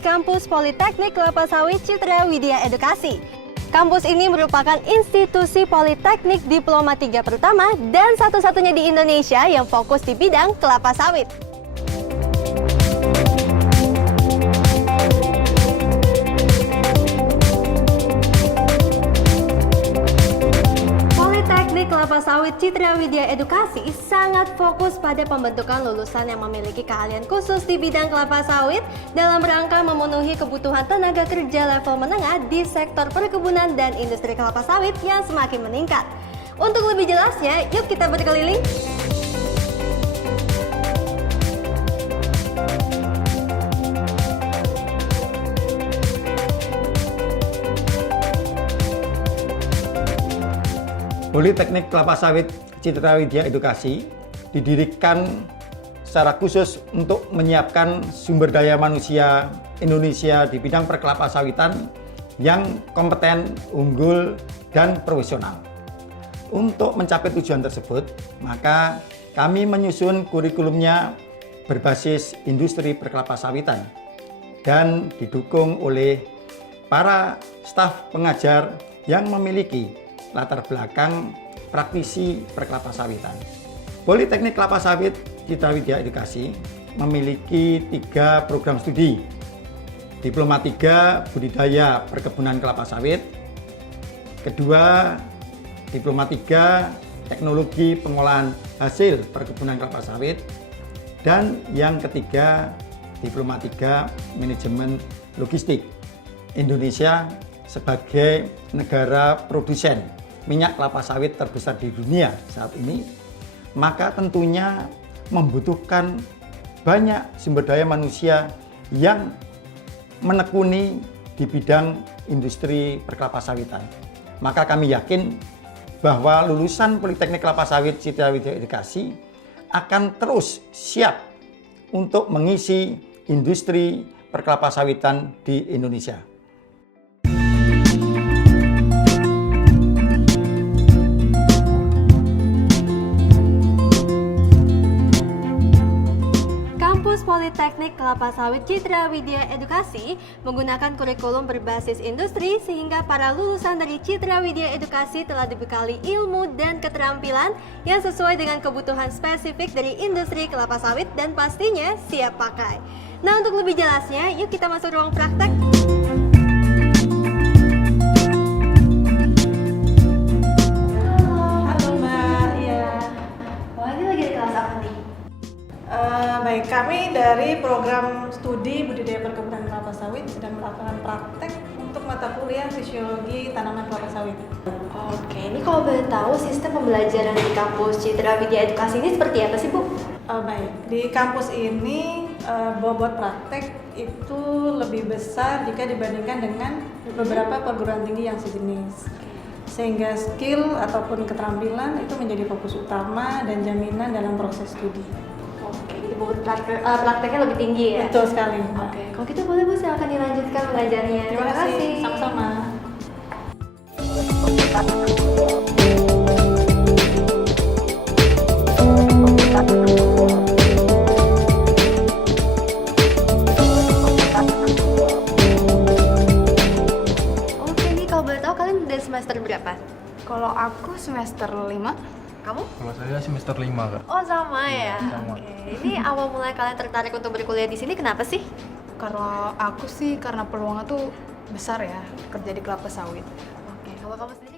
di kampus Politeknik Kelapa Sawit Citra Widya Edukasi. Kampus ini merupakan institusi politeknik diploma 3 pertama dan satu-satunya di Indonesia yang fokus di bidang kelapa sawit. Kelapa Sawit Citra Widya Edukasi sangat fokus pada pembentukan lulusan yang memiliki keahlian khusus di bidang kelapa sawit dalam rangka memenuhi kebutuhan tenaga kerja level menengah di sektor perkebunan dan industri kelapa sawit yang semakin meningkat. Untuk lebih jelasnya, yuk kita berkeliling. Politeknik Kelapa Sawit Citra Widya Edukasi didirikan secara khusus untuk menyiapkan sumber daya manusia Indonesia di bidang perkelapa sawitan yang kompeten, unggul, dan profesional. Untuk mencapai tujuan tersebut, maka kami menyusun kurikulumnya berbasis industri perkelapa sawitan dan didukung oleh para staf pengajar yang memiliki latar belakang praktisi perkelapa sawitan. Politeknik Kelapa Sawit Citra Widya Edukasi memiliki 3 program studi. Diploma 3 Budidaya Perkebunan Kelapa Sawit. Kedua, Diploma 3 Teknologi Pengolahan Hasil Perkebunan Kelapa Sawit. Dan yang ketiga, Diploma 3 Manajemen Logistik. Indonesia sebagai negara produsen minyak kelapa sawit terbesar di dunia saat ini, maka tentunya membutuhkan banyak sumber daya manusia yang menekuni di bidang industri perkelapa sawitan. Maka kami yakin bahwa lulusan Politeknik Kelapa Sawit Citra Widya Edukasi akan terus siap untuk mengisi industri perkelapa sawitan di Indonesia. Politeknik Kelapa Sawit Citra Widya Edukasi menggunakan kurikulum berbasis industri sehingga para lulusan dari Citra Widya Edukasi telah dibekali ilmu dan keterampilan yang sesuai dengan kebutuhan spesifik dari industri kelapa sawit dan pastinya siap pakai. Nah, untuk lebih jelasnya, yuk kita masuk ruang praktek. Halo Mbak, iya. Wah, ini lagi di kelas apa nih? Baik, kami dari program studi budidaya perkebunan kelapa sawit sedang melakukan praktek untuk mata kuliah fisiologi tanaman kelapa sawit. Oke, ini kalau boleh tahu sistem pembelajaran di kampus Citra Widya Edukasi ini seperti apa sih, Bu? Baik, di kampus ini bobot praktek itu lebih besar jika dibandingkan dengan beberapa perguruan tinggi yang sejenis. Sehingga skill ataupun keterampilan itu menjadi fokus utama dan jaminan dalam proses studi. Oke, jadi bobot prakteknya lebih tinggi ya? Betul sekali. Oke, kalau gitu boleh Bu, silakan dilanjutkan mengajarnya. Terima kasih. Sama-sama. Oke, ini kalau boleh tahu kalian udah semester berapa? Kalau aku semester 5. Kamu? Kalau saya semester 5, Kak. Oh, sama ya? Sama. Oke, ini awal mulai kalian tertarik untuk berkuliah di sini kenapa sih? Kalau aku sih karena peluangnya tuh besar ya, kerja di kelapa sawit. Oke, kalau kamu sendiri?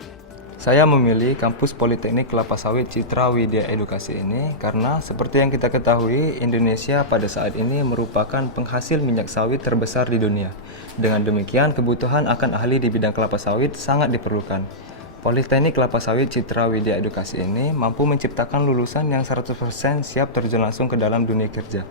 Saya memilih kampus Politeknik Kelapa Sawit Citra Widya Edukasi ini karena seperti yang kita ketahui, Indonesia pada saat ini merupakan penghasil minyak sawit terbesar di dunia. Dengan demikian, kebutuhan akan ahli di bidang kelapa sawit sangat diperlukan. Politeknik Kelapa Sawit Citra Widya Edukasi ini mampu menciptakan lulusan yang 100% siap terjun langsung ke dalam dunia kerja.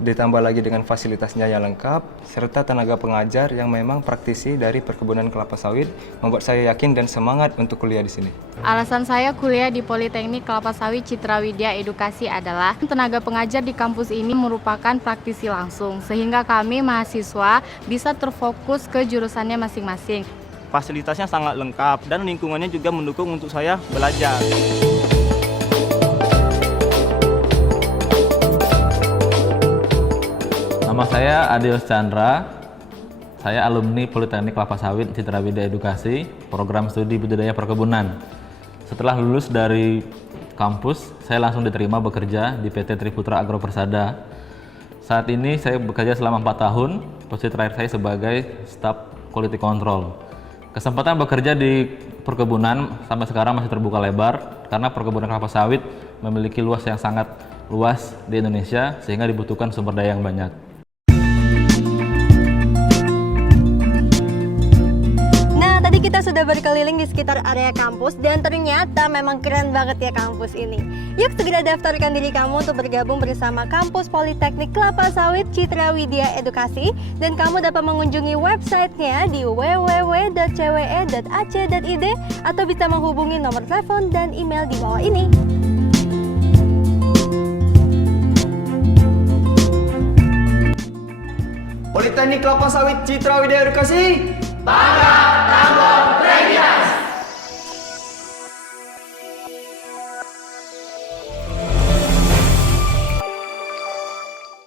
Ditambah lagi dengan fasilitasnya yang lengkap, serta tenaga pengajar yang memang praktisi dari perkebunan kelapa sawit, membuat saya yakin dan semangat untuk kuliah di sini. Alasan saya kuliah di Politeknik Kelapa Sawit Citra Widya Edukasi adalah tenaga pengajar di kampus ini merupakan praktisi langsung, sehingga kami mahasiswa bisa terfokus ke jurusannya masing-masing. Fasilitasnya sangat lengkap dan lingkungannya juga mendukung untuk saya belajar. Nama saya Adios Chandra. Saya alumni Politeknik Kelapa Sawit Citra Widya Edukasi, program studi budidaya perkebunan. Setelah lulus dari kampus, saya langsung diterima bekerja di PT Triputra Agro Persada. Saat ini saya bekerja selama 4 tahun, posisi terakhir saya sebagai staf quality control. Kesempatan bekerja di perkebunan sampai sekarang masih terbuka lebar karena perkebunan kelapa sawit memiliki luas yang sangat luas di Indonesia sehingga dibutuhkan sumber daya yang banyak. Nah, tadi kita sudah berkeliling di sekitar area kampus dan ternyata memang keren banget ya kampus ini. Yuk segera daftarkan diri kamu untuk bergabung bersama Kampus Politeknik Kelapa Sawit Citra Widya Edukasi dan kamu dapat mengunjungi websitenya di www.cwe.ac.id atau bisa menghubungi nomor telepon dan email di bawah ini. Politeknik Kelapa Sawit Citra Widya Edukasi, bangga!